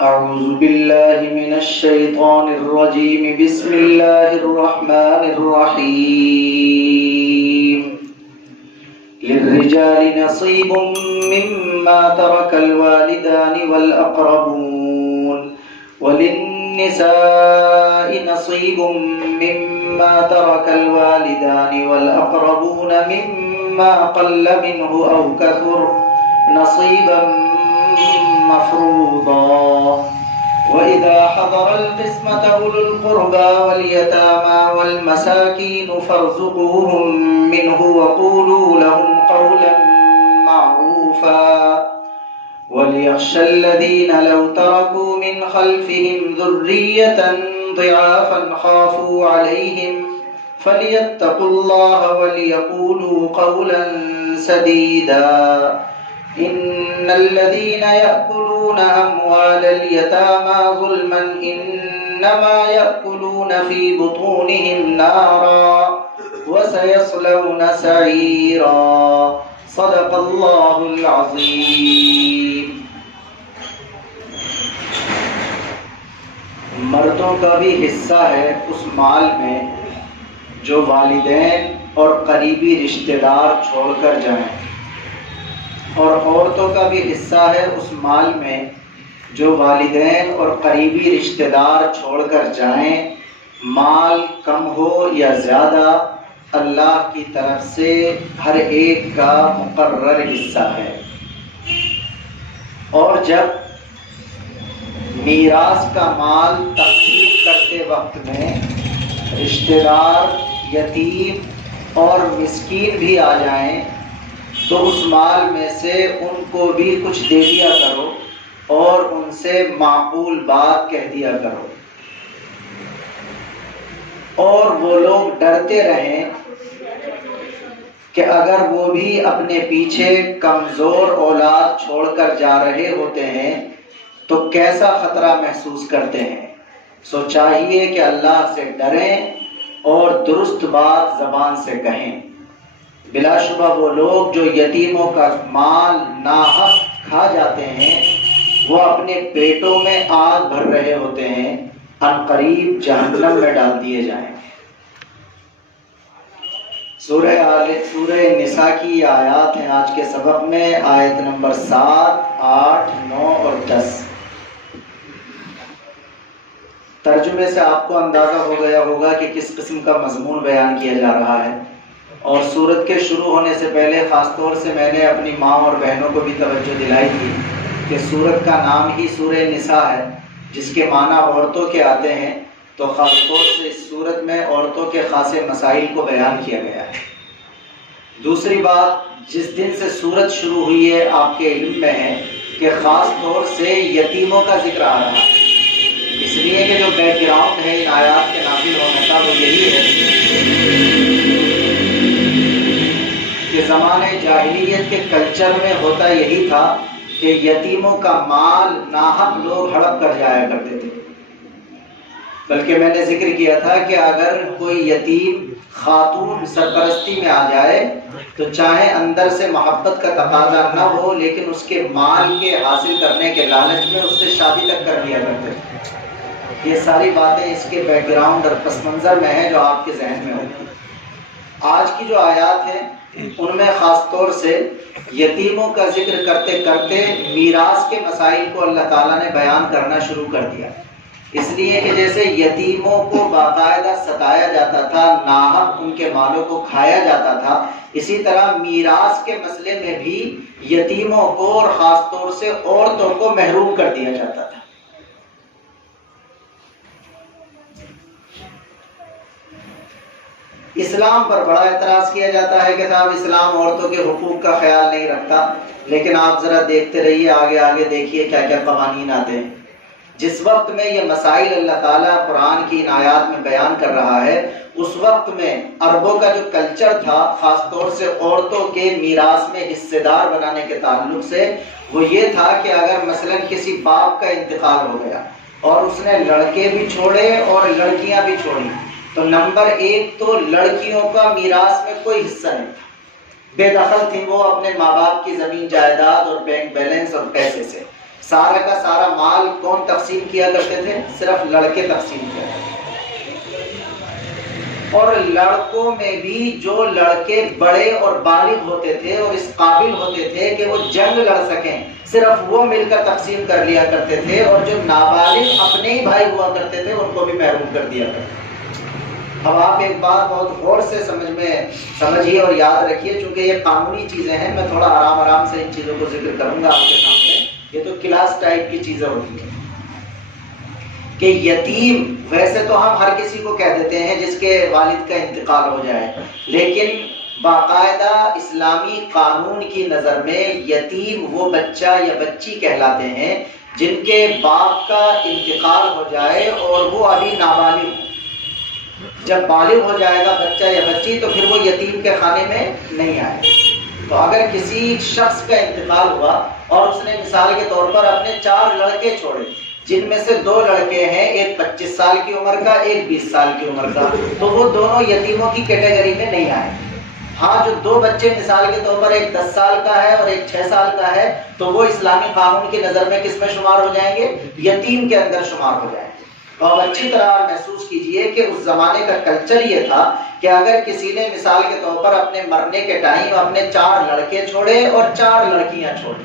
أعوذ بالله من الشيطان الرجيم. بسم الله الرحمن الرحيم. للرجال نصيب مما ترك الوالدان والأقربون وللنساء نصيب مما ترك الوالدان والأقربون مما قل منه أو كثر نصيبا مفروضا. وإذا حضر القسمة أولو القربى واليتامى والمساكين فارزقوهم منه وقولوا لهم قولا معروفا. وليخشى الذين لو تركوا من خلفهم ذرية ضعافا خافوا عليهم فليتقوا الله وليقولوا قولا سديدا. إن الذين يأكلون أموال اليتامى ظلما إنما يأكلون في بطونهم نارا وسيصلون سعيرا. صدق الله العظيم. مردوں کا بھی حصہ ہے اس مال میں جو والدین اور قریبی رشتہ دار چھوڑ کر جائیں، اور عورتوں کا بھی حصہ ہے اس مال میں جو والدین اور قریبی رشتہ دار چھوڑ کر جائیں. مال کم ہو یا زیادہ، اللہ کی طرف سے ہر ایک کا مقرر حصہ ہے. اور جب میراث کا مال تقسیم کرتے وقت میں رشتہ دار، یتیم اور مسکین بھی آ جائیں تو اس مال میں سے ان کو بھی کچھ دے دیا کرو اور ان سے معقول بات کہہ دیا کرو. اور وہ لوگ ڈرتے رہیں کہ اگر وہ بھی اپنے پیچھے کمزور اولاد چھوڑ کر جا رہے ہوتے ہیں تو کیسا خطرہ محسوس کرتے ہیں. سو چاہیے کہ اللہ سے ڈریں اور درست بات زبان سے کہیں. بلا شبہ وہ لوگ جو یتیموں کا مال ناحق کھا جاتے ہیں وہ اپنے پیٹوں میں آگ بھر رہے ہوتے ہیں، ان قریب جہنم میں ڈال دیے جائیں گے. سورہ نساء کی آیات ہیں آج کے سبق میں، آیت نمبر 7، 8، 9 اور 10. ترجمے سے آپ کو اندازہ ہو گیا ہوگا کہ کس قسم کا مضمون بیان کیا جا رہا ہے. اور سورت کے شروع ہونے سے پہلے خاص طور سے میں نے اپنی ماں اور بہنوں کو بھی توجہ دلائی تھی کہ سورت کا نام ہی سورہ نساء ہے، جس کے معنی عورتوں کے آتے ہیں، تو خاص طور سے اس سورت میں عورتوں کے خاصے مسائل کو بیان کیا گیا ہے. دوسری بات، جس دن سے سورت شروع ہوئی ہے آپ کے علم میں ہے کہ خاص طور سے یتیموں کا ذکر آ رہا ہے، اس لیے کہ جو بیک گراؤنڈ ہے ان آیات کے نازل ہونے کا وہ یہی ہے کہ زمانے جاہلیت کے کلچر میں ہوتا یہی تھا کہ یتیموں کا مال ناحق لوگ ہڑپ کر جایا کرتے تھے. بلکہ میں نے ذکر کیا تھا کہ اگر کوئی یتیم خاتون سرپرستی میں آ جائے تو چاہے اندر سے محبت کا تقاضا نہ ہو لیکن اس کے مال کے حاصل کرنے کے لالچ میں اس سے شادی تک کر دیا کرتے تھے. یہ ساری باتیں اس کے بیک گراؤنڈ اور پس منظر میں ہیں جو آپ کے ذہن میں ہوتی ہیں. آج کی جو آیات ہیں ان میں خاص طور سے یتیموں کا ذکر کرتے کرتے میراث کے مسائل کو اللہ تعالیٰ نے بیان کرنا شروع کر دیا. اس لیے کہ جیسے یتیموں کو باقاعدہ ستایا جاتا تھا، ناحق ان کے مالوں کو کھایا جاتا تھا، اسی طرح میراث کے مسئلے میں بھی یتیموں کو اور خاص طور سے عورتوں کو محروم کر دیا جاتا تھا. اسلام پر بڑا اعتراض کیا جاتا ہے کہ صاحب اسلام عورتوں کے حقوق کا خیال نہیں رکھتا، لیکن آپ ذرا دیکھتے رہیے، آگے آگے دیکھیے کیا کیا قوانین آتے ہیں. جس وقت میں یہ مسائل اللہ تعالیٰ قرآن کی ان آیات میں بیان کر رہا ہے، اس وقت میں عربوں کا جو کلچر تھا خاص طور سے عورتوں کے میراث میں حصے دار بنانے کے تعلق سے، وہ یہ تھا کہ اگر مثلا کسی باپ کا انتقال ہو گیا اور اس نے لڑکے بھی چھوڑے اور لڑکیاں بھی چھوڑی تو نمبر 1 تو لڑکیوں کا میراث میں کوئی حصہ نہیں تھا، بے دخل تھی وہ اپنے ماں باپ کی زمین جائیداد اور بینک بیلنس اور پیسے سے. سارا کا سارا مال کون تقسیم کیا کرتے تھے؟ صرف لڑکے تقسیم کیا کرتے تھے۔ اور لڑکوں میں بھی جو لڑکے بڑے اور بالغ ہوتے تھے اور اس قابل ہوتے تھے کہ وہ جنگ لڑ سکیں، صرف وہ مل کر تقسیم کر لیا کرتے تھے، اور جو نابالغ اپنے ہی بھائی ہوا کرتے تھے ان کو بھی محروم کر دیا کرتے تھے۔ اب آپ ایک بات بہت غور سے سمجھیے اور یاد رکھیے، چونکہ یہ قانونی چیزیں ہیں، میں تھوڑا آرام سے ان چیزوں کو ذکر کروں گا آپ کے سامنے، یہ تو کلاس ٹائپ کی چیزیں ہوتی ہیں کہ یتیم ویسے تو ہم ہر کسی کو کہہ دیتے ہیں جس کے والد کا انتقال ہو جائے، لیکن باقاعدہ اسلامی قانون کی نظر میں یتیم وہ بچہ یا بچی کہلاتے ہیں جن کے باپ کا انتقال ہو جائے اور وہ ابھی نابالغ ہو۔ جب بالغ ہو جائے گا بچہ یا بچی تو پھر وہ یتیم کے خانے میں نہیں آئے۔ تو اگر کسی شخص کا انتقال ہوا اور اس نے مثال کے طور پر اپنے 4 لڑکے چھوڑے، جن میں سے 2 لڑکے ہیں، ایک 25 سال کی عمر کا، ایک 20 سال کی عمر کا، تو وہ دونوں یتیموں کی کیٹیگری میں نہیں آئے۔ ہاں جو 2 بچے مثال کے طور پر ایک 10 سال کا ہے اور ایک 6 سال کا ہے، تو وہ اسلامی قانون کی نظر میں کس میں شمار ہو جائیں گے؟ یتیم کے اندر شمار ہو جائیں گے۔ اور اچھی طرح محسوس کیجئے کہ اس زمانے کا کلچر یہ تھا کہ اگر کسی نے مثال کے طور پر اپنے مرنے کے ٹائم اپنے 4 لڑکے چھوڑے اور 4 لڑکیاں چھوڑی،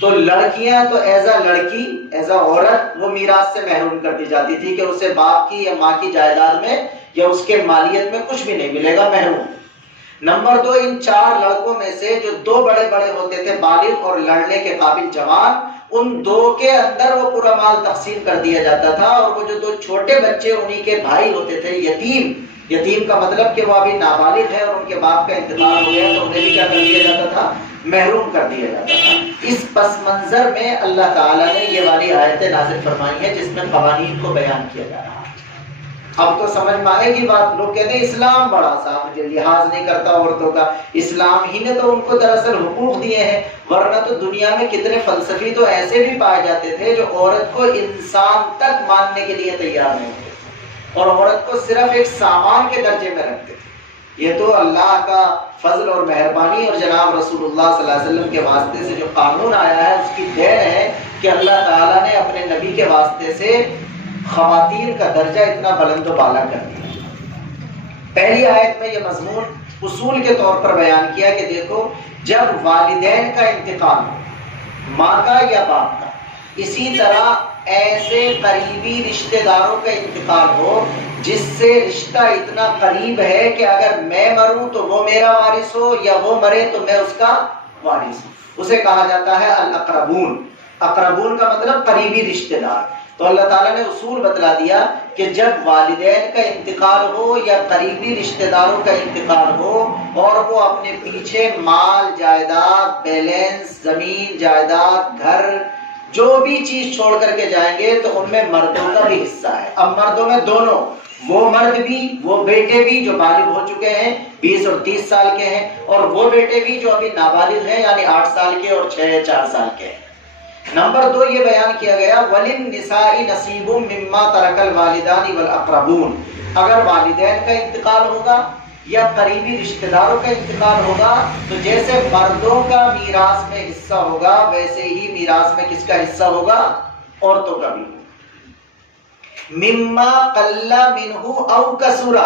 تو لڑکیاں تو ایز اے لڑکی، ایز اے عورت، وہ میراث سے محروم کر دی جاتی تھی کہ اسے باپ کی یا ماں کی جائیداد میں یا اس کے مالیت میں کچھ بھی نہیں ملے گا، محروم۔ نمبر 2، ان 4 لڑکوں میں سے جو 2 بڑے بڑے ہوتے تھے بالغ اور لڑنے کے قابل جوان، ان 2 کے اندر وہ پورا مال تقسیم کر دیا جاتا تھا، اور وہ جو 2 چھوٹے بچے انہی کے بھائی ہوتے تھے یتیم کا مطلب کہ وہ ابھی نابالغ ہے اور ان کے باپ کا انتقال ہو گیا، تو انہیں بھی کیا کر دیا جاتا تھا؟ محروم کر دیا جاتا تھا۔ اس پس منظر میں اللہ تعالیٰ نے یہ والی آیتیں نازل فرمائی ہیں جس میں قوانین کو بیان کیا جا رہا ہے۔ اب تو سمجھ میں آئے گی بات۔ لوگ کہتے ہیں اسلام بڑا صاحب لحاظ نہیں کرتا عورتوں کا، اسلام ہی نے تو ان کو دراصل حقوق دیے ہیں، ورنہ تو دنیا میں کتنے فلسفی تو ایسے بھی پائے جاتے تھے جو عورت کو انسان تک ماننے کے لیے تیار نہیں تھے اور عورت کو صرف ایک سامان کے درجے میں رکھتے تھے۔ یہ تو اللہ کا فضل اور مہربانی اور جناب رسول اللہ صلی اللہ علیہ وسلم کے واسطے سے جو قانون آیا ہے اس کی دین ہے کہ اللہ تعالیٰ نے اپنے نبی کے واسطے سے خواتین کا درجہ اتنا بلند و بالا کر دیا۔ پہلی آیت میں یہ مضمون اصول کے طور پر بیان کیا کہ دیکھو، جب والدین کا انتقال ہو، ماں کا یا باپ کا، اسی طرح ایسے قریبی رشتہ داروں کا انتقال ہو جس سے رشتہ اتنا قریب ہے کہ اگر میں مروں تو وہ میرا وارث ہو یا وہ مرے تو میں اس کا وارث ہوں، اسے کہا جاتا ہے الاقربون۔ اقربون کا مطلب قریبی رشتہ دار۔ تو اللہ تعالیٰ نے اصول بتلا دیا کہ جب والدین کا انتقال ہو یا قریبی رشتہ داروں کا انتقال ہو اور وہ اپنے پیچھے مال، جائیداد، بیلنس، زمین، جائیداد، گھر، جو بھی چیز چھوڑ کر کے جائیں گے تو ان میں مردوں کا بھی حصہ ہے۔ اب مردوں میں دونوں، وہ مرد بھی، وہ بیٹے بھی جو بالغ ہو چکے ہیں 20 اور 30 سال کے ہیں، اور وہ بیٹے بھی جو ابھی نابالغ ہیں یعنی 8 سال کے اور 4 سال کے ہیں۔ نمبر 2 یہ بیان کیا گیا وَلِلنِّسَاءِ نَصِيبٌ مِّمَّا تَرَكَ الْوَالِدَانِ وَالْأَقْرَبُونَ۔ اگر والدین کا انتقال ہوگا یا قریبی رشتہ داروں کا انتقال ہوگا تو جیسے مردوں کا میراث میں حصہ ہوگا ویسے ہی میراث میں کس کا حصہ ہوگا؟ عورتوں کا بھی۔ مِّمَّا قَلَّ مِنْهُ أَوْ كَثُرَ۔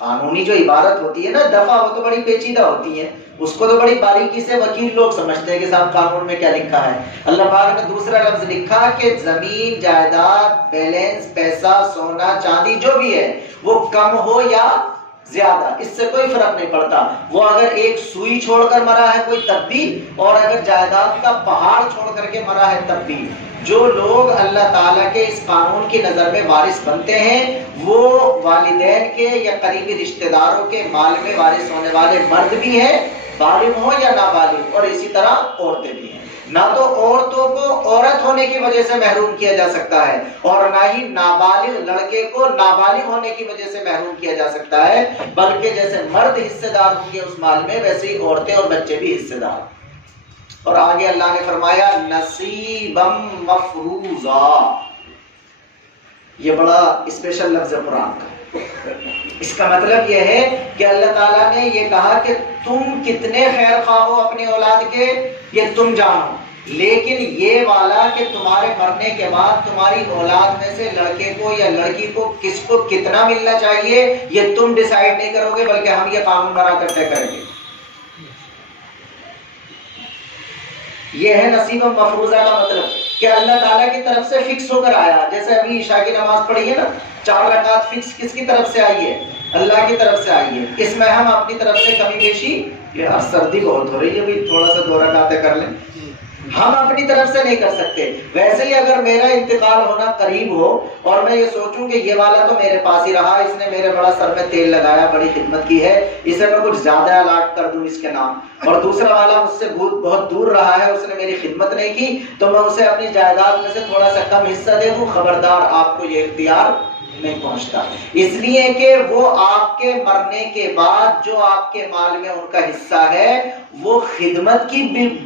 قانونی جو عبارت ہوتی ہے نا دفعہ، وہ تو بڑی پیچیدہ ہوتی ہے، اس کو تو بڑی باریکی سے وکیل لوگ سمجھتے ہیں کہ صاحب قانون میں کیا لکھا ہے۔ اللہ پاک نے دوسرا لفظ لکھا کہ زمین، جائیداد، بیلنس، پیسہ، سونا، چاندی جو بھی ہے وہ کم ہو یا زیادہ، اس سے کوئی فرق نہیں پڑتا۔ وہ اگر ایک سوئی چھوڑ کر مرا ہے کوئی تب بھی، اور اگر جائیداد کا پہاڑ چھوڑ کر کے مرا ہے تب بھی۔ جو لوگ اللہ تعالیٰ کے اس قانون کی نظر میں وارث بنتے ہیں وہ والدین کے یا قریبی رشتہ داروں کے مال میں وارث ہونے والے مرد بھی ہیں، بالغ ہوں یا نابالغ، اور اسی طرح عورتیں بھی ہیں۔ نہ تو عورتوں کو عورت ہونے کی وجہ سے محروم کیا جا سکتا ہے اور نہ ہی نابالغ لڑکے کو نابالغ ہونے کی وجہ سے محروم کیا جا سکتا ہے، بلکہ جیسے مرد حصے دار ہوں گے اس مال میں ویسے ہی عورتیں اور بچے بھی حصے دار۔ اور آگے اللہ نے فرمایا نصیبم مفروضا۔ یہ بڑا اسپیشل لفظ ہے قرآن کا۔ اس کا مطلب یہ ہے کہ اللہ تعالیٰ نے یہ کہا کہ تم کتنے خیر خواہ ہو اپنی اولاد کے یہ تم جانو، لیکن یہ والا کہ تمہارے مرنے کے بعد تمہاری اولاد میں سے لڑکے کو یا لڑکی کو کس کو کتنا ملنا چاہیے یہ تم ڈیسائیڈ نہیں کرو گے، بلکہ ہم یہ قانون بنا کر طے کریں گے۔ یہ ہے نصیب مفروضہ کا مطلب کہ اللہ تعالیٰ کی طرف سے فکس ہو کر آیا۔ جیسے ابھی عشاء کی نماز پڑھی ہے نا، 4 رکعت فکس کس کی طرف سے آئی ہے؟ اللہ کی طرف سے آئی ہے۔ اس میں ہم اپنی طرف سے کمی بیشی، یہ سردی بہت ہو رہی ہے بھائی تھوڑا سا 2 رکعتیں کر لیں، ہم اپنی طرف سے نہیں کر سکتے۔ ویسے ہی اگر میرا انتقال ہونا قریب ہو اور میں یہ سوچوں کہ یہ والا تو میرے پاس ہی رہا، اس نے میرے بڑا سر میں تیل لگایا، بڑی خدمت کی ہے، اسے میں کچھ زیادہ الاٹ کر دوں اس کے نام، اور دوسرا والا مجھ سے بہت دور رہا ہے، اس نے میری خدمت نہیں کی، تو میں اسے اپنی جائیداد میں سے تھوڑا سا کم حصہ دے دوں، خبردار آپ کو یہ اختیار نہیں پہنچتا، اس لیے کہ وہ آپ کے مرنے کے بعد جو آپ کے مال میں ان کا حصہ ہے وہ خدمت کی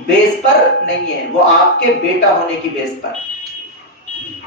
بیس پر نہیں ہے، وہ آپ کے بیٹا ہونے کی بیس پر۔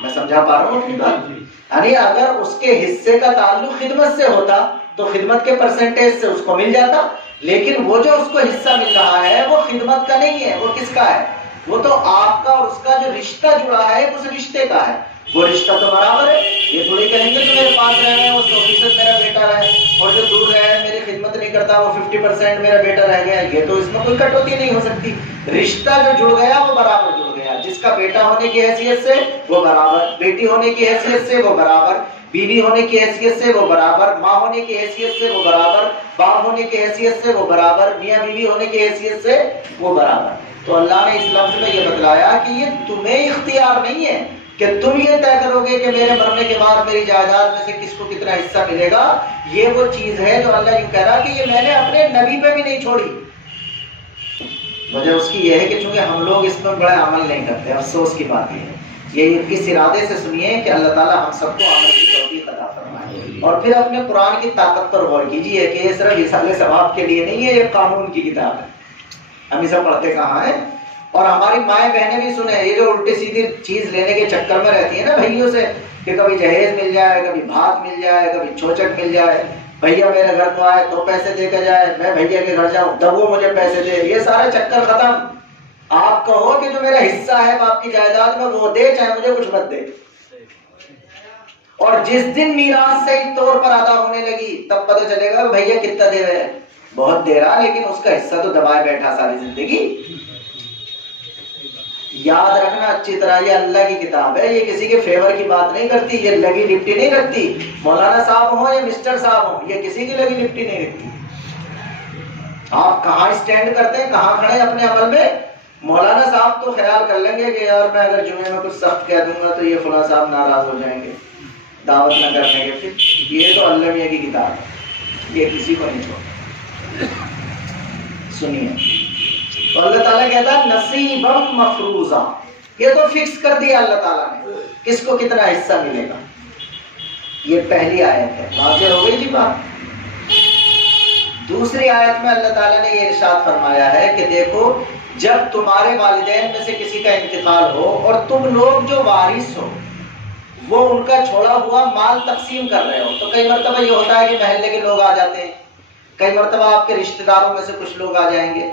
میں سمجھا پا رہا ہوں اپنی بات؟ یعنی اگر اس کے حصے کا تعلق خدمت سے ہوتا تو خدمت کے پرسنٹیج سے اس کو مل جاتا، لیکن وہ جو اس کو حصہ مل رہا ہے وہ خدمت کا نہیں ہے، وہ کس کا ہے؟ وہ تو آپ کا اور اس کا جو رشتہ جڑا ہے اس رشتے کا ہے، وہ رشتہ تو برابر ہے۔ یہ تھوڑی کہیں گے جو میرے پاس رہ رہے ہیں وہ 100% میرا بیٹا رہے، اور جو دور رہے ہیں میری خدمت نہیں کرتا وہ 50% میرا بیٹا رہ گیا، یہ تو اس میں کوئی کٹوتی نہیں ہو سکتی۔ رشتہ جو جڑ گیا وہ برابر جڑ گیا، جس کا بیٹا ہونے کی حیثیت سے وہ برابر، بیٹی ہونے کی حیثیت سے وہ برابر، بیوی ہونے کی حیثیت سے وہ برابر، ماں ہونے کی حیثیت سے وہ برابر، باپ ہونے کی حیثیت سے وہ برابر، میاں بیوی ہونے کی حیثیت سے وہ برابر۔ تو اللہ نے اس لفظ میں یہ بتلایا کہ یہ تمہیں اختیار نہیں ہے کہ تم یہ طے کرو گے کہ میرے مرنے کے بعد میری جائیداد میں سے کس کو کتنا حصہ ملے گا۔ یہ وہ چیز ہے جو اللہ یوں کہہ رہا کہ یہ میں نے اپنے نبی پہ بھی نہیں چھوڑی۔ وجہ اس کی یہ ہے کہ چونکہ ہم لوگ اس پر بڑے عمل نہیں کرتے، افسوس کی بات یہ ہے۔ یہ اس ارادے سے سنیے کہ اللہ تعالیٰ ہم سب کو عمل کی توفیق عطا فرمائے، اور پھر اپنے قرآن کی طاقت پر غور کیجیے کہ یہ صرف اصال ثواب کے لیے نہیں ہے، یہ قانون کی کتاب ہے۔ ہم اسے پڑھتے کہاں ہیں؟ اور ہماری مائیں بہنیں بھی سنیں، یہ جو الٹی سیدھی چیز لینے کے چکر میں رہتی ہے نا بھائیوں سے، کہ کبھی جہیز مل جائے، کبھی بھات مل جائے، کبھی چھوچک مل جائے، بھیا میرے گھر کو آئے تو پیسے دے کے جائے، میں بھیا کے گھر جاؤں تب وہ مجھے پیسے دے، یہ سارا چکر ختم۔ آپ کہو کہ جو میرا حصہ ہے باپ کی جائیداد میں وہ دے، چاہے مجھے کچھ مت دے۔ اور جس دن میراث صحیح طور پر ادا ہونے لگی تب پتہ چلے گا بھیا کتنا دے رہے ہیں، بہت دے رہا لیکن اس کا حصہ تو دبائے بیٹھا ساری زندگی۔ یاد رکھنا اچھی طرح، یہ اللہ کی کتاب ہے، یہ کسی کے فیور کی بات نہیں کرتی، یہ لگی لپٹی نہیں رکھتی، مولانا صاحب ہوں یا مسٹر صاحب ہوں، یہ کسی کی لگی لپٹی نہیں رکھتی۔ آپ کہاں اسٹینڈ کرتے ہیں، کہاں کھڑے ہیں اپنے عمل میں؟ مولانا صاحب تو خیال کر لیں گے کہ یار میں اگر جمعے میں کچھ سخت کہہ دوں گا تو یہ فلاں صاحب ناراض ہو جائیں گے دعوت نہ کرنے کے، پھر یہ تو اللہ میاں کی کتاب ہے، یہ کسی کو نہیں چھوڑ۔ سنیے، تو اللہ تعالیٰ کہتا ہے نصیبا مفروضا، یہ تو فکس کر دیا اللہ تعالیٰ نے کس کو کتنا حصہ ملے گا۔ یہ پہلی آیت ہے، واضح ہو گئی جی بات۔ دوسری آیت میں اللہ تعالیٰ نے یہ ارشاد فرمایا ہے کہ دیکھو جب تمہارے والدین میں سے کسی کا انتقال ہو اور تم لوگ جو وارث ہو وہ ان کا چھوڑا ہوا مال تقسیم کر رہے ہو، تو کئی مرتبہ یہ ہوتا ہے کہ محلے کے لوگ آ جاتے ہیں، کئی مرتبہ آپ کے رشتہ داروں میں سے کچھ لوگ آ جائیں گے،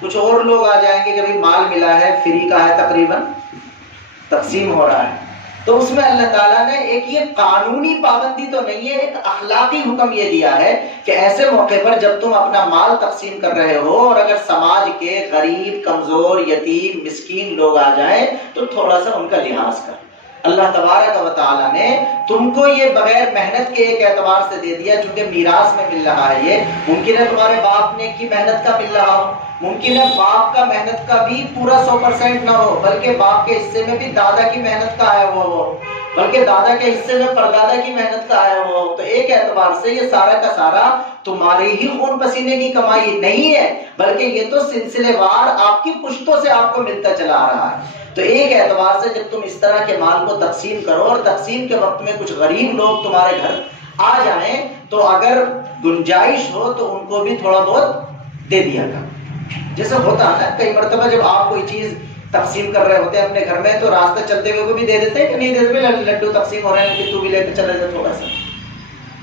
کچھ اور لوگ آ جائیں گے کہ بھائی مال ملا ہے، فری کا ہے، تقریباً تقسیم ہو رہا ہے، تو اس میں اللہ تعالیٰ نے ایک یہ قانونی پابندی تو نہیں ہے، ایک اخلاقی حکم یہ دیا ہے کہ ایسے موقع پر جب تم اپنا مال تقسیم کر رہے ہو اور اگر سماج کے غریب، کمزور، یتیم، مسکین لوگ آ جائیں تو تھوڑا سا ان کا لحاظ کر۔ اللہ تبارک و تعالیٰ نے تم کو یہ بغیر محنت کے ایک اعتبار سے دے دیا، چونکہ میراث میں مل رہا ہے، یہ ممکن ہے تمہارے باپ نے کی محنت کا مل رہا ہو، ممکن ہے باپ کا محنت کا بھی پورا 100% نہ ہو، بلکہ باپ کے حصے میں بھی دادا کی محنت کا آیا ہوا ہو، بلکہ دادا کے حصے میں پردادا کی محنت کا آیا ہوا ہو، تو ایک اعتبار سے یہ سارا کا سارا تمہاری ہی خون پسینے کی کمائی نہیں ہے، بلکہ یہ تو سلسلے وار آپ کی پشتوں سے آپ کو ملتا چلا آ رہا ہے۔ تو ایک اعتبار سے جب تم اس طرح کے مال کو تقسیم کرو اور تقسیم کے وقت میں کچھ غریب لوگ تمہارے گھر آ جائیں تو اگر گنجائش ہو تو ان کو بھی تھوڑا بہت دے دیا کرو۔ جیسے ہوتا ہے کئی مرتبہ جب آپ کوئی چیز تقسیم کر رہے ہوتے ہیں اپنے گھر میں تو راستہ چلتے ہوئے کو بھی دے دیتے ہیں کہ نہیں دے دیتے، لڈو تقسیم ہو رہے ہیں کہ تو بھی لے کے چلے جا تھوڑا سا،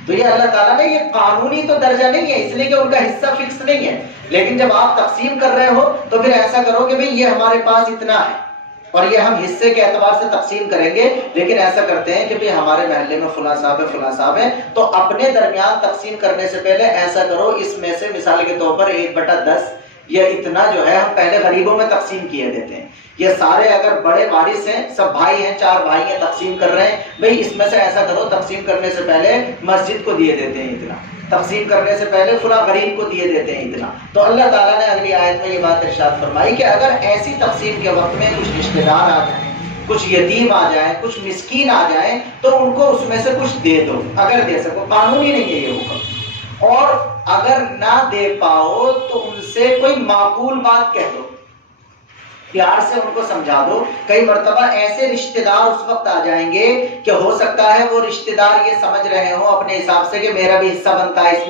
تو یہ اللہ تعالیٰ نے یہ قانونی تو درجہ نہیں ہے، اس لیے کہ ان کا حصہ فکس نہیں ہے، لیکن جب آپ تقسیم کر رہے ہو تو پھر ایسا کرو کہ بھئی یہ ہمارے پاس اتنا ہے اور یہ ہم حصے کے اعتبار سے تقسیم کریں گے، لیکن ایسا کرتے ہیں کہ بھئی ہمارے محلے میں فلاں صاحب ہے فلاں صاحب ہے، تو اپنے درمیان تقسیم کرنے سے پہلے ایسا کرو اس میں سے مثال کے طور پر 1/10 یا اتنا جو ہے ہم پہلے غریبوں میں تقسیم کیے دیتے ہیں. یہ سارے اگر بڑے وارث ہیں، سب بھائی ہیں، 4 بھائی ہیں، تقسیم کر رہے ہیں، بھئی اس میں سے ایسا کرو تقسیم کرنے سے پہلے مسجد کو دیے دیتے ہیں اتنا، تقسیم کرنے سے پہلے فلاں غریب کو دیے دیتے ہیں اتنا. تو اللہ تعالیٰ نے اگلی آیت میں یہ بات ارشاد فرمائی کہ اگر ایسی تقسیم کے وقت میں کچھ رشتہ دار آ جائیں، کچھ یتیم آ جائیں، کچھ مسکین آ جائیں، تو ان کو اس میں سے کچھ دے دو اگر دے سکو. قانونی نہیں ہے یہ حکم. اور اگر نہ دے پاؤ تو ان سے کوئی معقول بات کہہ دو، پیار سے ان کو سمجھا دو. کئی مرتبہ ایسے رشتہ دار اس وقت آ جائیں گے کہ ہو سکتا ہے وہ رشتہ دار یہ سمجھ رہے ہوں اپنے حساب سے کہ میرا بھی حصہ بنتا ہے اس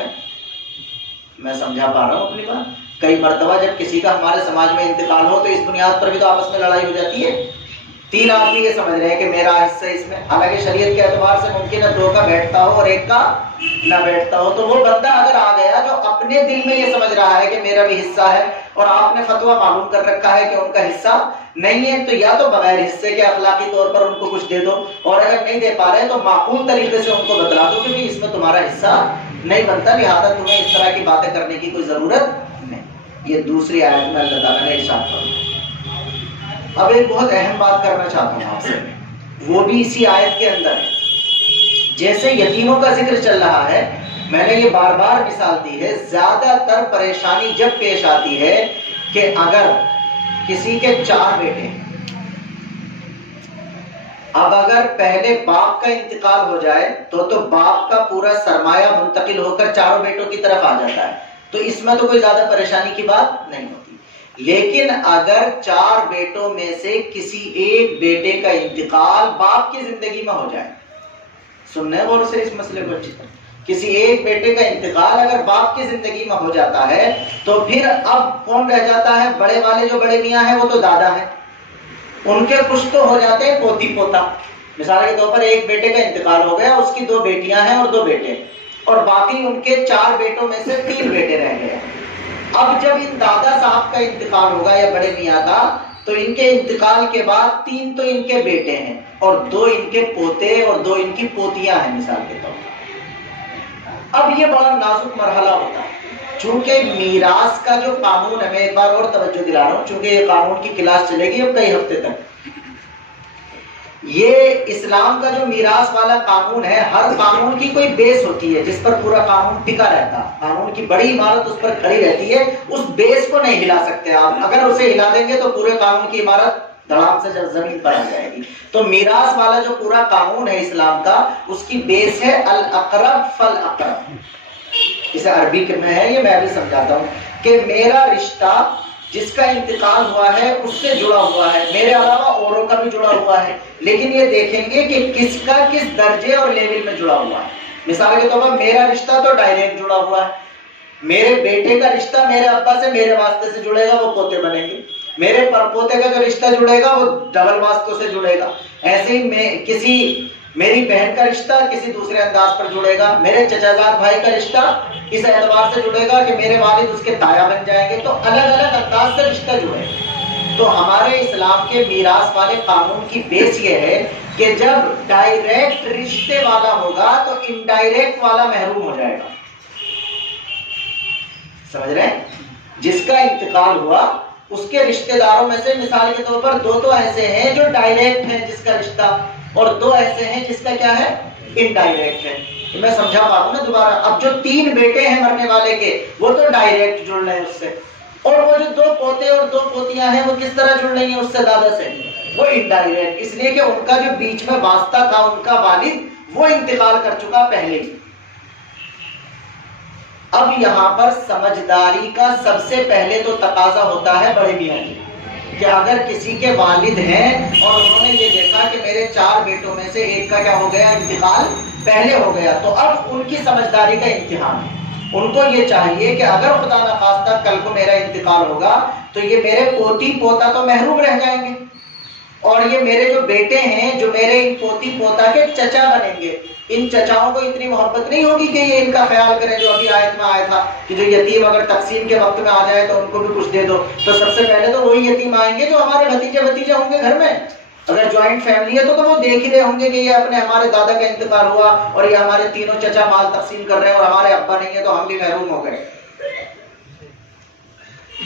میں سمجھا پا رہا ہوں اپنی بات. کئی مرتبہ جب کسی کا ہمارے سماج میں انتقال ہو تو اس بنیاد پر بھی تو آپس میں لڑائی ہو جاتی ہے. 3 آدمی یہ سمجھ رہے ہیں کہ میرا حصہ اس میں، حالانکہ شریعت کے اعتبار سے ممکن ہے 2 کا بیٹھتا ہو اور 1 کا نہ بیٹھتا ہو. تو وہ بندہ اگر آ گیا جو اپنے دل میں یہ سمجھ رہا ہے کہ میرا بھی حصہ ہے اور آپ نے فتویٰ معلوم کر رکھا ہے کہ ان کا حصہ نہیں ہے، تو یا تو بغیر حصے کے اخلاقی طور پر ان کو کچھ دے دو، اور اگر نہیں دے پا رہے تو معقول طریقے سے ان کو بتلا دو کہ اس میں تمہارا حصہ نہیں بنتا، لہٰذا تمہیں اس طرح کی باتیں کرنے کی کوئی ضرورت نہیں. یہ دوسری آیت میں اللہ تعالیٰ نے ارشاد فرمایا. اب ایک بہت اہم بات کرنا چاہتا ہوں آپ سے، وہ بھی اسی آیت کے اندر ہے. جیسے یتیموں کا ذکر چل رہا ہے، میں نے یہ بار بار مثال دی ہے، زیادہ تر پریشانی جب پیش آتی ہے کہ اگر کسی کے 4 بیٹے ہیں، اب اگر پہلے باپ کا انتقال ہو جائے تو باپ کا پورا سرمایہ منتقل ہو کر 4 بیٹوں کی طرف آ جاتا ہے، تو اس میں تو کوئی زیادہ پریشانی کی بات نہیں ہوتی. لیکن اگر 4 بیٹوں میں سے کسی ایک بیٹے کا انتقال باپ کی زندگی میں ہو جائے، سننے غور سے اس مسئلے کو اچھی طرح، کسی ایک بیٹے کا انتقال اگر باپ کی زندگی میں ہو جاتا ہے تو پھر اب کون رہ جاتا ہے؟ بڑے والے جو بڑے میاں ہیں وہ تو دادا ہیں، ان کے کچھ تو ہو جاتے ہیں پوتی پوتا. مثال کے طور پر ایک بیٹے کا انتقال ہو گیا، اس کی 2 بیٹیاں ہیں اور 2 بیٹے، اور باقی ان کے 4 بیٹوں میں سے 3 بیٹے رہ گئے. اب جب ان دادا صاحب کا انتقال ہوگا یا بڑے میاں کا، تو ان کے انتقال کے بعد 3 تو ان کے بیٹے ہیں اور 2 ان کے پوتے اور 2 ان کی پوتیاں ہیں مثال کے طور پر. اب یہ بڑا نازک مرحلہ ہوتا ہے، چونکہ میراث کا جو قانون ہے، میں ایک بار اور توجہ دلا رہا ہوں چونکہ یہ قانون کی کلاس چلے گی اب کئی ہفتے تک. یہ اسلام کا جو میراث والا قانون ہے، ہر قانون کی کوئی بیس ہوتی ہے جس پر پورا قانون ٹکا رہتا. قانون کی بڑی عمارت اس پر کھڑی رہتی ہے، اس بیس کو نہیں ہلا سکتے آپ. اگر اسے ہلا دیں گے تو پورے قانون کی عمارت دھڑام سے زمین پر آ جائے گی. تو میراث والا جو پورا قانون ہے اسلام کا، اس کی بیس ہے الاقرب فالاقرب. اسے عربی میں ہے، یہ میں بھی سمجھاتا ہوں کہ میرا رشتہ جس کا انتقال ہوا ہے اس سے جڑا ہوا ہے، میرے علاوہ اوروں کا بھی جڑا ہوا ہے، لیکن یہ دیکھیں گے کہ کس کا کس درجے اور لیول میں جڑا ہوا ہے. مثال کے طور پر میرا رشتہ تو ڈائریکٹ جڑا ہوا ہے، میرے بیٹے کا رشتہ میرے ابا سے میرے واسطے سے جڑے گا، وہ پوتے بنیں گے. میرے پوتے کا جو رشتہ جڑے گا وہ ڈبل واسطوں سے جڑے گا. ایسے ہی میری بہن کا رشتہ کسی دوسرے انداز پر جڑے گا. میرے چچا زاد بھائی کا رشتہ اس اعتبار سے جڑے گا کہ میرے والد اس کے تایا بن جائیں گے. تو الگ الگ انداز سے رشتہ جڑے گا. تو ہمارے اسلام کے میراث والے قانون کی بیس یہ ہے کہ جب ڈائریکٹ رشتے والا ہوگا تو انڈائریکٹ والا محروم ہو جائے گا. سمجھ رہے ہیں؟ جس کا انتقال ہوا اس کے رشتہ داروں میں سے مثال کے طور پر 2 تو ایسے ہیں جو ڈائریکٹ ہیں جس کا رشتہ، اور 2 ایسے ہیں جس کا کیا ہے؟ انڈائریکٹ ہے. میں سمجھا پا رہا ہوں نا دوبارہ. اب جو 3 بیٹے ہیں مرنے والے کے وہ تو ڈائریکٹ جڑ رہے ہیں اس سے، اور وہ جو 2 پوتے اور 2 پوتیاں ہیں وہ کس طرح جڑ رہی ہیں اس سے؟ دادا سے. وہ انڈائریکٹ، اس لیے کہ ان کا جو بیچ میں واسطہ تھا ان کا والد وہ انتقال کر چکا پہلے ہی. اب یہاں پر سمجھداری کا سب سے پہلے تو تقاضا ہوتا ہے بڑے میاں کی، کہ اگر کسی کے والد ہیں اور انہوں نے یہ دیکھا کہ میرے 4 بیٹوں میں سے ایک کا کیا ہو گیا؟ انتقال پہلے ہو گیا، تو اب ان کی سمجھداری کا امتحان ہے. ان کو یہ چاہیے کہ اگر خدا نخواستہ کل کو میرا انتقال ہوگا تو یہ میرے پوتی پوتا تو محروم رہ جائیں گے، اور یہ میرے جو بیٹے ہیں جو میرے ان پوتی پوتا کے چچا بنیں گے، ان چچاؤں کو اتنی محبت نہیں ہوگی کہ یہ ان کا خیال کریں، جو ابھی آیت میں آیا تھا کہ جو یتیم اگر تقسیم کے وقت میں آ جائے تو ان کو بھی کچھ دے دو، تو سب سے پہلے تو وہی یتیم آئیں گے جو ہمارے بھتیجے بھتیجے ہوں گے گھر میں۔ اگر جوائنٹ فیملی ہے تو وہ دیکھ ہی رہے ہوں گے کہ یہ اپنے ہمارے دادا کا انتقال ہوا اور یہ ہمارے تینوں چچا مال تقسیم کر رہے ہیں اور ہمارے ابا نہیں ہے تو ہم بھی محروم ہو گئے۔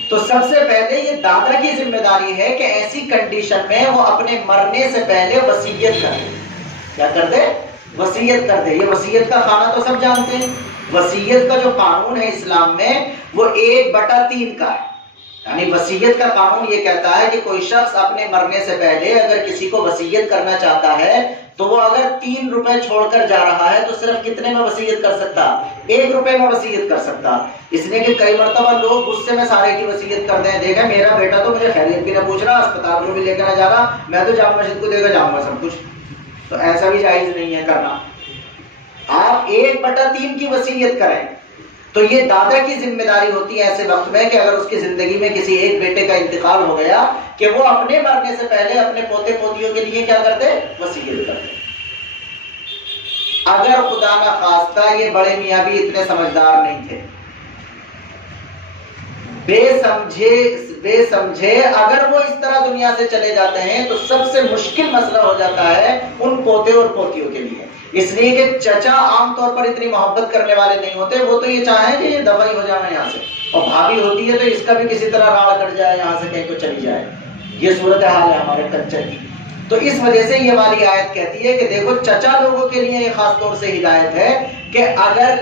تو سب سے پہلے یہ دادا کی ذمہ داری ہے کہ ایسی کنڈیشن میں وہ اپنے مرنے سے پہلے وصیت کر دے۔ کیا کر دے؟ وصیت کر دے۔ یہ وصیت کا خانہ تو سب جانتے ہیں۔ وصیت کا جو قانون ہے اسلام میں وہ 1/3 کا ہے۔ یعنی وصیت کا قانون یہ کہتا ہے کہ کوئی شخص اپنے مرنے سے پہلے اگر کسی کو وصیت کرنا چاہتا ہے تو وہ اگر 3 روپے چھوڑ کر جا رہا ہے تو صرف کتنے میں وصیت کر سکتا؟ 1 روپے میں وصیت کر سکتا۔ اس لیے کہ کئی مرتبہ لوگ غصے میں سارے کی وصیت کرتے ہیں، دیکھیں میرا بیٹا تو مجھے خیریت بھی نہ پوچھ رہا، اسپتال کو بھی لے کر نہ جا رہا، میں تو جامع مسجد کو دے کر جاؤں گا سب کچھ۔ تو ایسا بھی جائز نہیں ہے کرنا۔ آپ 1/3 کی وصیت کریں تو یہ دادا کی ذمہ داری ہوتی ہے ایسے وقت میں کہ اگر اس کی زندگی میں کسی ایک بیٹے کا انتقال ہو گیا کہ وہ اپنے مرنے سے پہلے اپنے پوتے پوتیوں کے لیے کیا کرتے؟ وصیت کرتے۔ اگر خدا نہ خواستہ یہ بڑے میاں بھی اتنے سمجھدار نہیں تھے، بے سمجھے اگر وہ اس طرح دنیا سے چلے جاتے ہیں تو سب سے مشکل مسئلہ ہو جاتا ہے ان پوتے اور پوتیوں کے لیے۔ اس لیے کہ چچا عام طور پر اتنی محبت کرنے والے نہیں ہوتے، وہ تو یہ چاہیں کہ یہ دفاعی ہو جائے یہاں سے، اور بھابھی ہوتی ہے تو اس کا بھی کسی طرح راڑ کٹ جائے، یہاں سے کہیں کو چلی جائے۔ یہ صورتحال ہے ہمارے کلچر کی۔ تو اس وجہ سے یہ والی آیت کہتی ہے کہ دیکھو چچا لوگوں کے لیے یہ خاص طور سے ہدایت ہے کہ اگر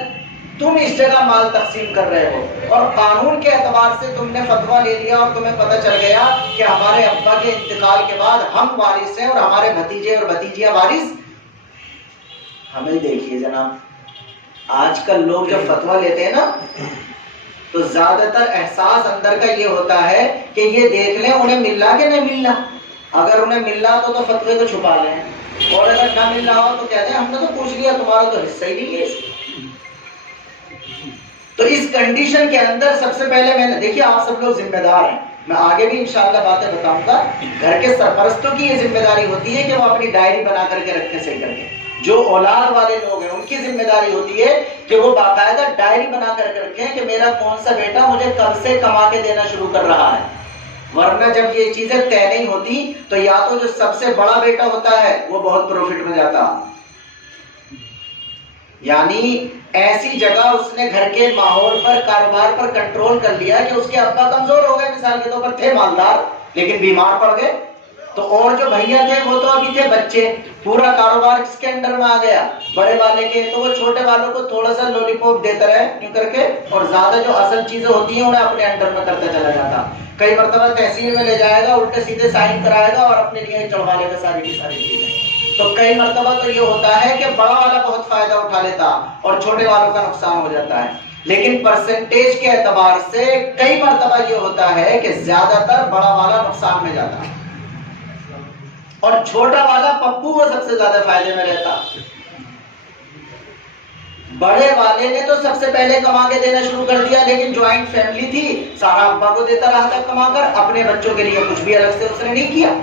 تم اس جگہ مال تقسیم کر رہے ہو اور قانون کے اعتبار سے تم نے فتویٰ لے لیا اور تمہیں پتہ چل گیا کہ ہمارے ابا کے انتقال کے بعد ہم وارث ہیں اور ہمارے بھتیجے اور بھتیجیاں وارث، ہمیں دیکھیے جناب آج کل لوگ جب فتویٰ لیتے ہیں نا تو زیادہ تر احساس اندر کا یہ ہوتا ہے کہ یہ دیکھ لیں انہیں ملنا کہ نہیں ملنا، اگر انہیں ملنا تو فتوے کو چھپا لیں، اور اگر نہ مل رہا ہو تو کہتے ہیں ہم نے تو پوچھ لیا تمہارا تو حصہ ہی نہیں ہے اس میں۔ تو اس کنڈیشن کے اندر سب سے پہلے میں نے دیکھیے آپ سب لوگ ذمہ دار ہیں، میں آگے بھی انشاءاللہ باتیں بتاؤں گا۔ گھر کے سرپرستوں کی یہ ذمہ داری ہوتی ہے کہ وہ اپنی ڈائری بنا کر کے رکھیں صحیح کر کے۔ جو اولاد والے لوگ ہیں ان کی ذمہ داری ہوتی ہے کہ وہ باقاعدہ ڈائری بنا کر کے رکھیں کہ میرا کون سا بیٹا مجھے کب سے کما کے دینا شروع کر رہا ہے، ورنہ جب یہ چیزیں طے نہیں ہوتی تو یا تو جو سب سے بڑا بیٹا ہوتا ہے وہ بہت پروفٹ میں جاتا، یعنی ایسی جگہ اس نے گھر کے ماحول پر کاروبار پر کنٹرول کر لیا کہ اس کے ابا کمزور ہو گئے، مثال کے طور پر تھے مالدار لیکن بیمار پڑ گئے، تو اور جو بھیا تھے وہ تو ابھی تھے بچے، پورا کاروبار کس کے انڈر میں آ گیا؟ بڑے والے کے، تو وہ چھوٹے والوں کو تھوڑا سا لولی پاپ دیتا رہے یوں کر کے، اور زیادہ جو اصل چیزیں ہوتی ہیں انہیں اپنے انڈر میں کرتا چلا جاتا۔ کئی مرتبہ تحصیل میں لے جائے گا، الٹے سیدھے سائن کرائے گا اور اپنے لیے چڑھوا لے گا ساری کی ساری چیزیں۔ تو کئی مرتبہ تو یہ ہوتا ہے کہ بڑا والا بہت فائدہ اٹھا لیتا اور چھوٹے والوں کا نقصان ہو جاتا ہے، لیکن پرسنٹیج کے اعتبار سے کئی مرتبہ یہ ہوتا ہے کہ زیادہ تر بڑا والا نقصان میں جاتا ہے اور چھوٹا والا پپو وہ سب سے زیادہ فائدے میں رہتا۔ بڑے والے نے تو سب سے پہلے کما کے دینا شروع کر دیا، لیکن جوائنٹ فیملی تھی، سارا ابا کو دیتا رہا تھا کما کر، اپنے بچوں کے لیے کچھ بھی الگ سے اس نے نہیں کیا،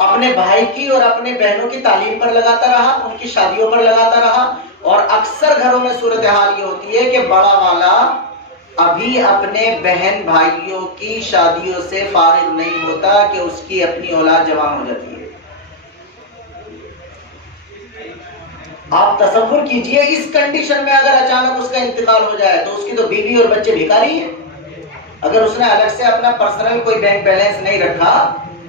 اپنے بھائی کی اور اپنے بہنوں کی تعلیم پر لگاتا رہا، ان کی شادیوں پر لگاتا رہا، اور اکثر گھروں میں صورتحال یہ ہوتی ہے کہ بڑا والا ابھی اپنے بہن بھائیوں کی شادیوں سے فارغ نہیں ہوتا کہ اس کی اپنی اولاد جوان ہو جاتی ہے۔ آپ تصور کیجئے اس کنڈیشن میں اگر اچانک اس کا انتقال ہو جائے تو اس کی تو بیوی اور بچے بھکاری ہیں۔ اگر اس نے الگ سے اپنا پرسنل کوئی بینک بیلنس نہیں رکھا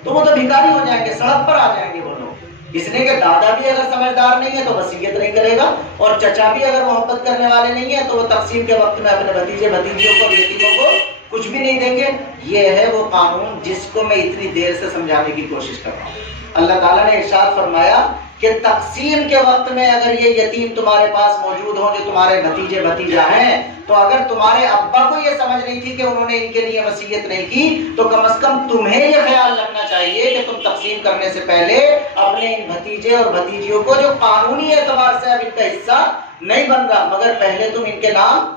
تو وہ تو بھکاری ہو جائیں گے، سڑک پر آ جائیں گے وہ لوگ۔ اس لیے کہ دادا بھی اگر سمجھدار نہیں ہے تو وصیت نہیں کرے گا، اور چچا بھی اگر محبت کرنے والے نہیں ہیں تو وہ تقسیم کے وقت میں اپنے بھتیجے بھتیجیوں کو یتیموں کو کچھ بھی نہیں دیں گے۔ یہ ہے وہ قانون جس کو میں اتنی دیر سے سمجھانے کی کوشش کر رہا ہوں۔ اللہ تعالیٰ نے ارشاد فرمایا کہ تقسیم کے وقت میں اگر یہ یتیم تمہارے پاس موجود ہوں جو تمہارے بھتیجے بھتیجا ہیں، تو اگر تمہارے ابا کو یہ سمجھ نہیں تھی کہ انہوں نے ان کے لیے وصیت نہیں کی تو کم از کم تمہیں یہ خیال رکھنا چاہیے کہ تم تقسیم کرنے سے پہلے اپنے ان بھتیجے اور بھتیجیوں کو، جو قانونی اعتبار سے اب ان کا حصہ نہیں بن رہا، مگر پہلے تم ان کے نام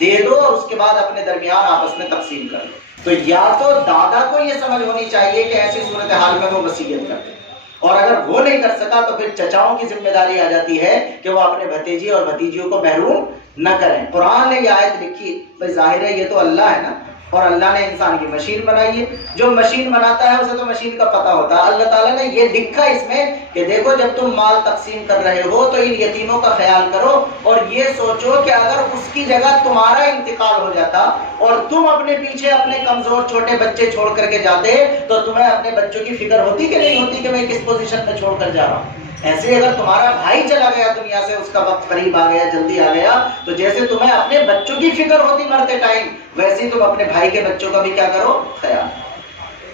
دے دو اور اس کے بعد اپنے درمیان آپس میں تقسیم کر دو۔ تو یا تو دادا کو یہ سمجھ ہونی چاہیے کہ ایسی صورتحال میں وہ وصیت کرتے، اور اگر وہ نہیں کر سکا تو پھر چچاؤں کی ذمہ داری آ جاتی ہے کہ وہ اپنے بھتیجی اور بھتیجیوں کو محروم نہ کریں۔ قرآن نے یہ آیت لکھی، بھائی ظاہر ہے یہ تو اللہ ہے نا، اور اللہ نے انسان کی مشین بنائی ہے، جو مشین بناتا ہے اسے تو مشین کا پتہ ہوتا ہے۔ اللہ تعالیٰ نے یہ لکھا اس میں کہ دیکھو جب تم مال تقسیم کر رہے ہو تو ان یتیموں کا خیال کرو، اور یہ سوچو کہ اگر اس کی جگہ تمہارا انتقال ہو جاتا اور تم اپنے پیچھے اپنے کمزور چھوٹے بچے چھوڑ کر کے جاتے تو تمہیں اپنے بچوں کی فکر ہوتی کہ نہیں ہوتی کہ میں کس پوزیشن میں چھوڑ کر جا رہا ہوں۔ ایسے اگر تمہارا بھائی چلا گیا دنیا سے، اس کا وقت قریب آ گیا، جلدی آ گیا، تو جیسے تمہیں اپنے بچوں کی فکر ہوتی مرتے ٹائم، ویسے ہی تم اپنے بھائی کے بچوں کا بھی کیا کرو، خیال۔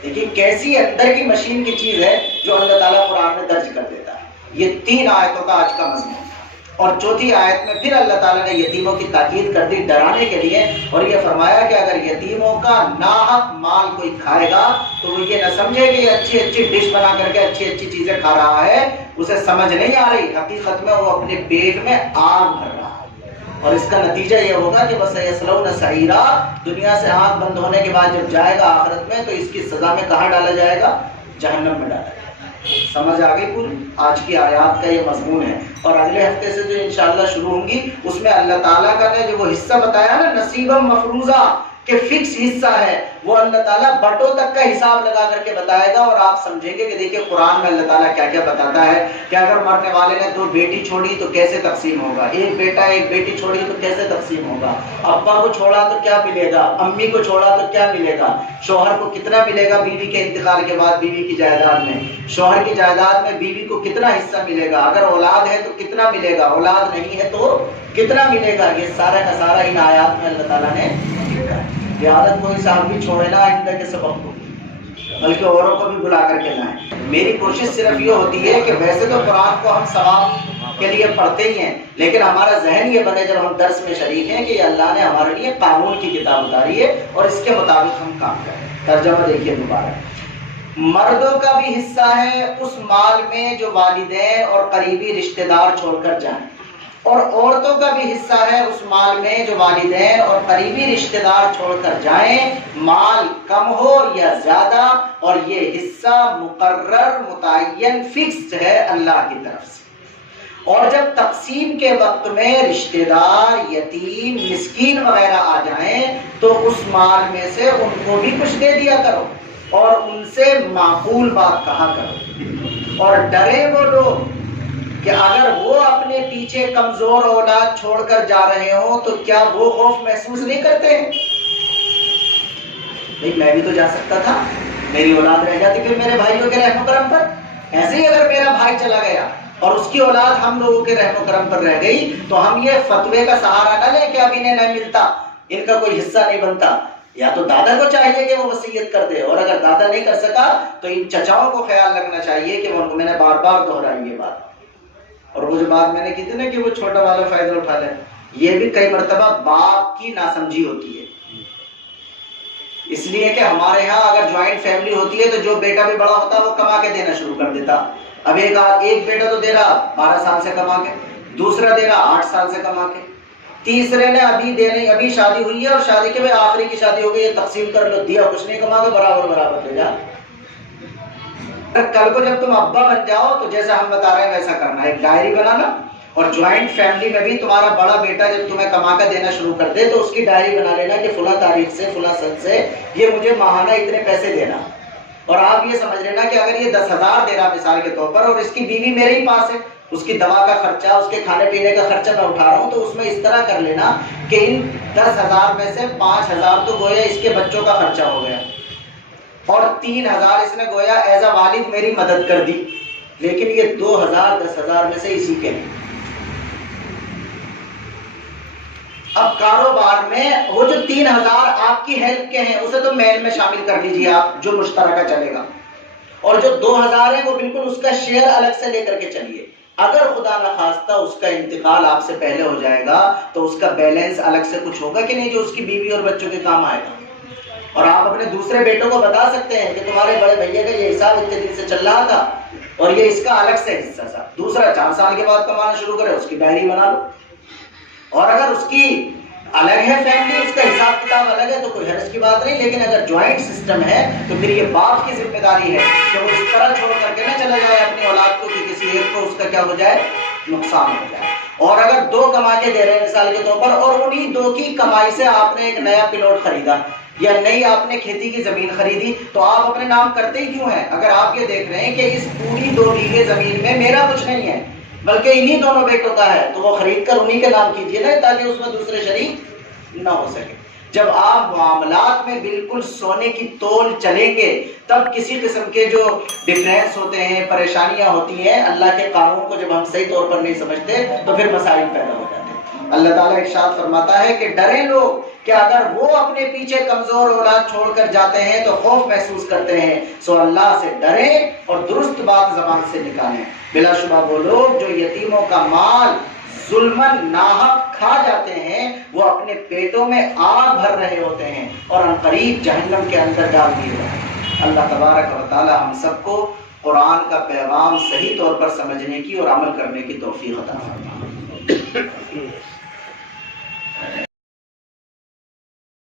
دیکھیے کیسی اندر کی مشین کی چیز ہے جو اللہ تعالیٰ قرآن میں درج کر دیتا ہے۔ یہ 3 آیتوں کا آج کا مضمون، اور چوتھی آیت میں پھر اللہ تعالیٰ نے یتیموں کی تاکید کر دی ڈرانے کے لیے، اور یہ فرمایا کہ اگر یتیموں کا ناحق مال کوئی کھائے گا تو وہ یہ نہ سمجھے کہ یہ اچھی اچھی ڈش بنا کر کے اچھی اچھی چیزیں کھا رہا ہے، اسے سمجھ نہیں آ رہی، حقیقت میں وہ اپنے پیٹ میں آگ بھر رہا ہے، اور اس کا نتیجہ یہ ہوگا کہ بس یصلون سعیرا، دنیا سے آنکھ بند ہونے کے بعد جب جائے گا آخرت میں تو اس کی سزا میں کہاں ڈالا جائے گا، جہنم میں ڈالا جائے گا۔ سمجھ آ گئی پوری؟ آج کی آیات کا یہ مضمون ہے، اور اگلے ہفتے سے جو انشاءاللہ شروع ہوں گی اس میں اللہ تعالیٰ کا نے جو وہ حصہ بتایا نا، نصیبا مفروضہ، کہ فکس حصہ ہے، وہ اللہ تعالیٰ بٹوں تک کا حساب لگا کر کے بتائے گا، اور آپ سمجھیں گے کہ دیکھیں قرآن میں اللہ تعالیٰ کیا کیا بتاتا ہے کہ اگر مرنے والے نے 2 بیٹی چھوڑی تو کیسے تقسیم ہوگا، 1 بیٹا 1 بیٹی چھوڑی تو کیسے تقسیم ہوگا، ابا کو چھوڑا تو کیا ملے گا، امی کو چھوڑا تو کیا ملے گا، شوہر کو کتنا ملے گا بیوی کے انتقال کے بعد بیوی کی جائیداد میں، شوہر کی جائیداد میں بیوی کو کتنا حصہ ملے گا، اگر اولاد ہے تو کتنا ملے گا، اولاد نہیں ہے تو کتنا ملے گا، یہ سارا کا سارا ان آیات میں اللہ تعالیٰ نے لکھا ہے۔ عادت کوئی صاحب بھی چھوڑے نا آئندہ کے سبب کو، بلکہ اوروں کو بھی بلا کر کے لائیں۔ میری کوشش صرف یہ ہوتی ہے کہ ویسے تو قرآن کو ہم ثواب کے لیے پڑھتے ہی ہیں، لیکن ہمارا ذہن یہ بنے جب ہم درس میں شریک ہیں کہ یہ اللہ نے ہمارے لیے قانون کی کتاب اتاری ہے اور اس کے مطابق ہم کام کریں۔ ترجمہ دیکھیے دوبارہ، مردوں کا بھی حصہ ہے اس مال میں جو والدین اور قریبی رشتہ دار چھوڑ کر جائیں، اور عورتوں کا بھی حصہ ہے اس مال میں جو والدین اور قریبی رشتہ دار چھوڑ کر جائیں، مال کم ہو یا زیادہ، اور یہ حصہ مقرر متعین فکس ہے اللہ کی طرف سے۔ اور جب تقسیم کے وقت میں رشتہ دار، یتیم، مسکین وغیرہ آ جائیں تو اس مال میں سے ان کو بھی کچھ دے دیا کرو، اور ان سے معقول بات کہا کرو، اور ڈرے وہ لوگ کہ اگر وہ اپنے پیچھے کمزور اولاد چھوڑ کر جا رہے ہوں تو کیا وہ خوف محسوس نہیں کرتے ہیں؟ نہیں میں بھی تو جا سکتا تھا، میری اولاد رہ جاتی پھر میرے بھائیوں کے رحم و کرم پر۔ ایسے ہی اگر میرا بھائی چلا گیا اور اس کی اولاد ہم لوگوں کے رحم و کرم پر رہ گئی تو ہم یہ فتوے کا سہارا نہ لیں کہ اب انہیں نہیں ملتا، ان کا کوئی حصہ نہیں بنتا۔ یا تو دادا کو چاہیے کہ وہ وصیت کر دے، اور اگر دادا نہیں کر سکا تو ان چچاؤں کو خیال رکھنا چاہیے کہ میں نے بار بار دہرائی یہ بات، اور وہ جو بات میں نے کی تھی نا کہ وہ چھوٹا والا فائدہ اٹھا لے، یہ بھی کئی مرتبہ باپ کی ناسمجھی ہوتی ہے، اس لیے کہ ہمارے ہاں اگر جوائنٹ فیملی ہوتی ہے تو جو بیٹا بھی بڑا ہوتا ہے وہ کما کے دینا شروع کر دیتا۔ اب ایک بیٹا تو دے رہا 12 سال سے کما کے، دوسرا دے رہا 8 سال سے کما کے، تیسرے نے ابھی شادی ہوئی ہے اور شادی کے بعد آخری کی شادی ہو گئی ہے، تقسیم کر لو، دیا کچھ نہیں کما کے برابر برابر دے جا۔ کل کو جب تم ابا بن جاؤ تو جیسا ہم بتا رہے ہیں ویسا کرنا، ایک ڈائری بنانا، اور جوائنٹ فیملی میں بھی تمہارا بڑا بیٹا جب تمہیں کما کر دینا شروع کر دے تو اس کی ڈائری بنا لینا کہ فلاں تاریخ سے فلاں سن سے یہ مجھے ماہانہ اتنے پیسے دینا، اور آپ یہ سمجھ لینا کہ اگر یہ 10,000 دے رہا مثال کے طور پر اور اس کی بیوی میرے ہی پاس ہے، اس کی دوا کا خرچہ، اس کے کھانے پینے کا خرچہ میں اٹھا رہا ہوں، تو اس میں اس طرح کر لینا کہ ان 10,000 میں سے 5,000 تو گویا اس کے بچوں کا خرچہ ہو گیا، اور 3,000 اس نے گویا ایز اے والد میری مدد کر دی، لیکن یہ 2,000 10,000 میں سے اسی کے ہیں۔ اب کاروبار میں وہ جو 3,000 آپ کی ہیلپ کے ہیں اسے تو میل میں شامل کر لیجیے آپ، جو مشترکہ چلے گا، اور جو 2,000 ہیں وہ بالکل اس کا شیئر الگ سے لے کر کے چلیے۔ اگر خدا نخواستہ اس کا انتقال آپ سے پہلے ہو جائے گا تو اس کا بیلنس الگ سے کچھ ہوگا کہ نہیں جو اس کی بیوی اور بچوں کے کام آئے گا، اور آپ اپنے دوسرے بیٹوں کو بتا سکتے ہیں کہ تمہارے بڑے بھیا کا یہ حساب اتنے دن سے چل رہا تھا اور یہ اس کا الگ سے حصہ تھا، دوسرا 4 سال کے بعد کمانا شروع کرے، اس کی ڈائری بنا لو، اور اگر اس کی الگ ہے فیملی، اس کا حساب کتاب الگ ہے تو کوئی حرج کی بات نہیں، لیکن اگر جوائنٹ سسٹم ہے تو پھر یہ باپ کی ذمہ داری ہے کہ وہ اس طرح چھوڑ کر کے نہ چلا جائے اپنی اولاد کو کہ کسی ایک کو اس کا کیا ہو جائے، نقصان ہو جائے۔ اور اگر دو کما کے دے رہے ہیں مثال کے طور پر، اور انہی دو کی کمائی سے آپ نے ایک نیا پلاٹ خریدا یا نئی آپ نے کھیتی کی زمین خریدی، تو آپ اپنے نام کرتے ہی کیوں ہیں؟ اگر آپ یہ دیکھ رہے ہیں کہ اس پوری 2 بیگھے زمین میں میرا کچھ نہیں ہے بلکہ انہی دونوں بیٹوں کا ہے، تو وہ خرید کر انہی کے نام کیجیے نا، تاکہ اس میں دوسرے شریک نہ ہو سکے۔ جب آپ معاملات میں بالکل سونے کی تول چلیں گے، تب کسی قسم کے جو ڈفرینس ہوتے ہیں، پریشانیاں ہوتی ہیں، اللہ کے قانون کو جب ہم صحیح طور پر نہیں سمجھتے تو پھر مسائل پیدا ہو جاتے ہیں۔ اللہ تعالیٰ ارشاد فرماتا ہے کہ ڈریں لوگ کہ اگر وہ اپنے پیچھے کمزور اولاد چھوڑ کر جاتے ہیں تو خوف محسوس کرتے ہیں، سو اللہ سے ڈریں اور درست بات زبان سے نکالیں۔ بلا شبہ وہ لوگ جو یتیموں کا مال ظلماً ناحق کھا جاتے ہیں، وہ اپنے پیٹوں میں آگ بھر رہے ہوتے ہیں اور عنقریب جہنم کے اندر ڈال دیے جاتے ہیں۔ اللہ تبارک و تعالی ہم سب کو قرآن کا پیغام صحیح طور پر سمجھنے کی اور عمل کرنے کی توفیق عطا فرمائے۔